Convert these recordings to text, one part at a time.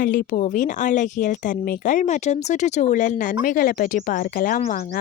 மல்லிப்பூவின் அழகியல் தன்மைகள் மற்றும் சுற்றுச்சூழல் நன்மைகளை பற்றி பார்க்கலாம் வாங்க.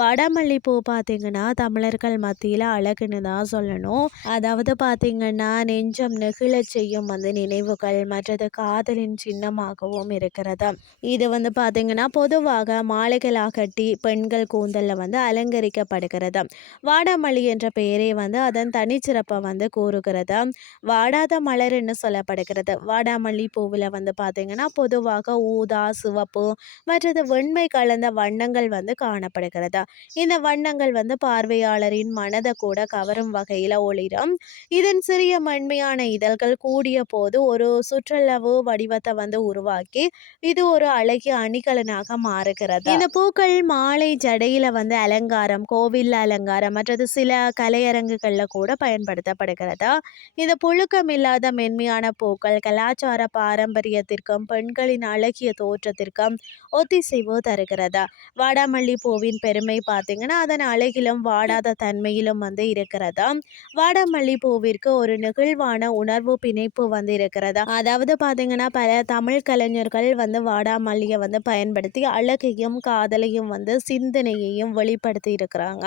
வாடாமல்லி பூ பார்த்தீங்கன்னா தமிழர்கள் மத்தியில் அழகுன்னு தான் சொல்லணும். அதாவது பார்த்தீங்கன்னா நெஞ்சம் நெகிழச் செய்யும் வந்து நினைவுகள் மற்றது காதலின் சின்னமாகவும் இருக்கிறது. இது வந்து பார்த்தீங்கன்னா பொதுவாக மாலைகளாக கட்டி பெண்கள் கூந்தலில் வந்து அலங்கரிக்கப்படுகிறது. வாடாமல்லி என்ற பெயரே வந்து அதன் தனிச்சிறப்பை வந்து கூறுகிறது. வாடாத மலர்ன்னு சொல்லப்படுகிறது. வாடாமல்லி பூவில் வந்து பார்த்தீங்கன்னா பார்த்தீங்கன்னா பொதுவாக ஊதா சிவப்பு மற்றது வெண்மை கலந்த வண்ணங்கள் வந்து காணப்படுகிறது? இந்த வண்ணங்கள் வந்து பார்வையாளரின் மனதை கூட கவரும் வகையில் ஒளிரும். இதன் சிறிய மண்மையான இதழ்கள் கூடிய போது ஒரு சுற்றளவு வடிவத்தை வந்து உருவாக்கி இது ஒரு அழகிய அணிகலனாக மாறுகிறது? இந்த பூக்கள் மாலை ஜடையில வந்து அலங்காரம் கோவில் அலங்காரம் மற்றது சில கலையரங்குகளில் கூட பயன்படுத்தப்படுகிறது? இந்த புழுக்கம் இல்லாத மென்மையான பூக்கள் கலாச்சார பாரம்பரியத்திற்கு பாரம்பரியத்திற்கும் பெண்களின் அழகிய தோற்றத்திற்கும் ஒத்திசைவு தருகிறது? வாடாமல்லி பூவின் பெருமை பார்த்தீங்கன்னா அதன் அழகிலும் வாடாத தன்மையிலும் வந்து இருக்கிறது? வாடாமல்லி பூவிற்கு ஒரு நெகிழ்வான உணர்வு பிணைப்பு வந்து இருக்கிறது அதாவது பார்த்தீங்கன்னா பல தமிழ் கலைஞர்கள் வந்து வாடாமல்லியை வந்து பயன்படுத்தி அழகையும் காதலையும் வந்து சிந்தனையையும் வெளிப்படுத்தி இருக்கிறாங்க.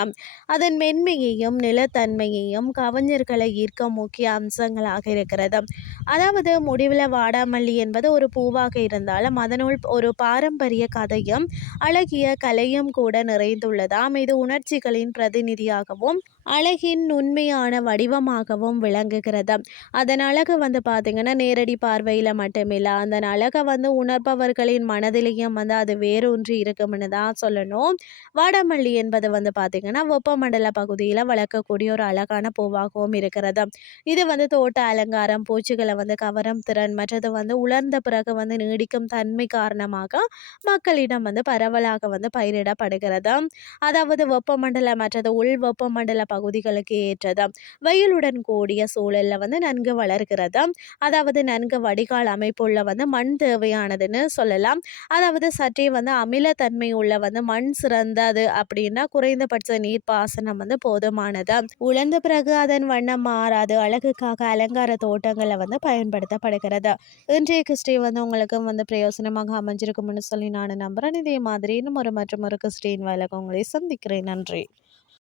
அதன் மென்மையையும் நிலத்தன்மையையும் கவிஞர்களை ஈர்க்க முக்கிய அம்சங்களாக இருக்கிறது. அதாவது முடிவில் வாடாமல்லி என்பது ஒரு பூவாக இருந்தாலும் அதனுள் ஒரு பாரம்பரிய கதையும் அழகிய கலையும் கூட நிறைந்துள்ளதாம். இது உணர்ச்சிகளின் பிரதிநிதியாகவும் அழகின் உண்மையான வடிவமாகவும் விளங்குகிறது. அதன் அழகு வந்து பார்த்திங்கன்னா நேரடி பார்வையில் மட்டுமில்லை அந்த அழகை வந்து உணர்பவர்களின் மனதிலையும் வந்து அது வேரூன்றி இருக்கும்னு தான் சொல்லணும். வாடாமல்லி என்பது வந்து பார்த்திங்கன்னா வெப்பமண்டல பகுதியில் வளர்க்கக்கூடிய ஒரு அழகான பூவாகவும் இருக்கிறது. இது வந்து தோட்ட அலங்காரம் பூச்சிகளை வந்து கவரும் திறன் மற்றது வந்து உலர்ந்த பிறகு வந்து நீடிக்கும் தன்மை காரணமாக மக்களிடம் வந்து பரவலாக வந்து பயிரிடப்படுகிறது. அதாவது வெப்பமண்டல மற்றது உள் வெப்பமண்டல பகுதிகளுக்கு ஏற்றது வெயிலுடன் கூடிய சூழலில் வந்து நன்கு வளர்கிறது அதாவது நன்கு வடிகால் அமைப்புள்ள வந்து மண் தேவையானதுன்னு சொல்லலாம். அதாவது சற்றே வந்து அமிலத்தன்மை உள்ள வந்து மண் சிறந்தது அப்படின்னா குறைந்தபட்ச நீர் பாசனம் வந்து போதுமானது உழந்த பிறகு அதன் வண்ணம் மாறாது. அழகுக்காக அலங்கார தோட்டங்களை வந்து பயன்படுத்தப்படுகிறது. இன்றைய கிறிஸ்டி வந்து உங்களுக்கு வந்து பிரயோசனமாக அமைஞ்சிருக்கும்னு சொல்லி நான் நம்புகிறேன் இதே மாதிரி இன்னும் ஒரு மற்றும் ஒரு கிறிஸ்டின் வேலை உங்களை சந்திக்கிறேன். நன்றி.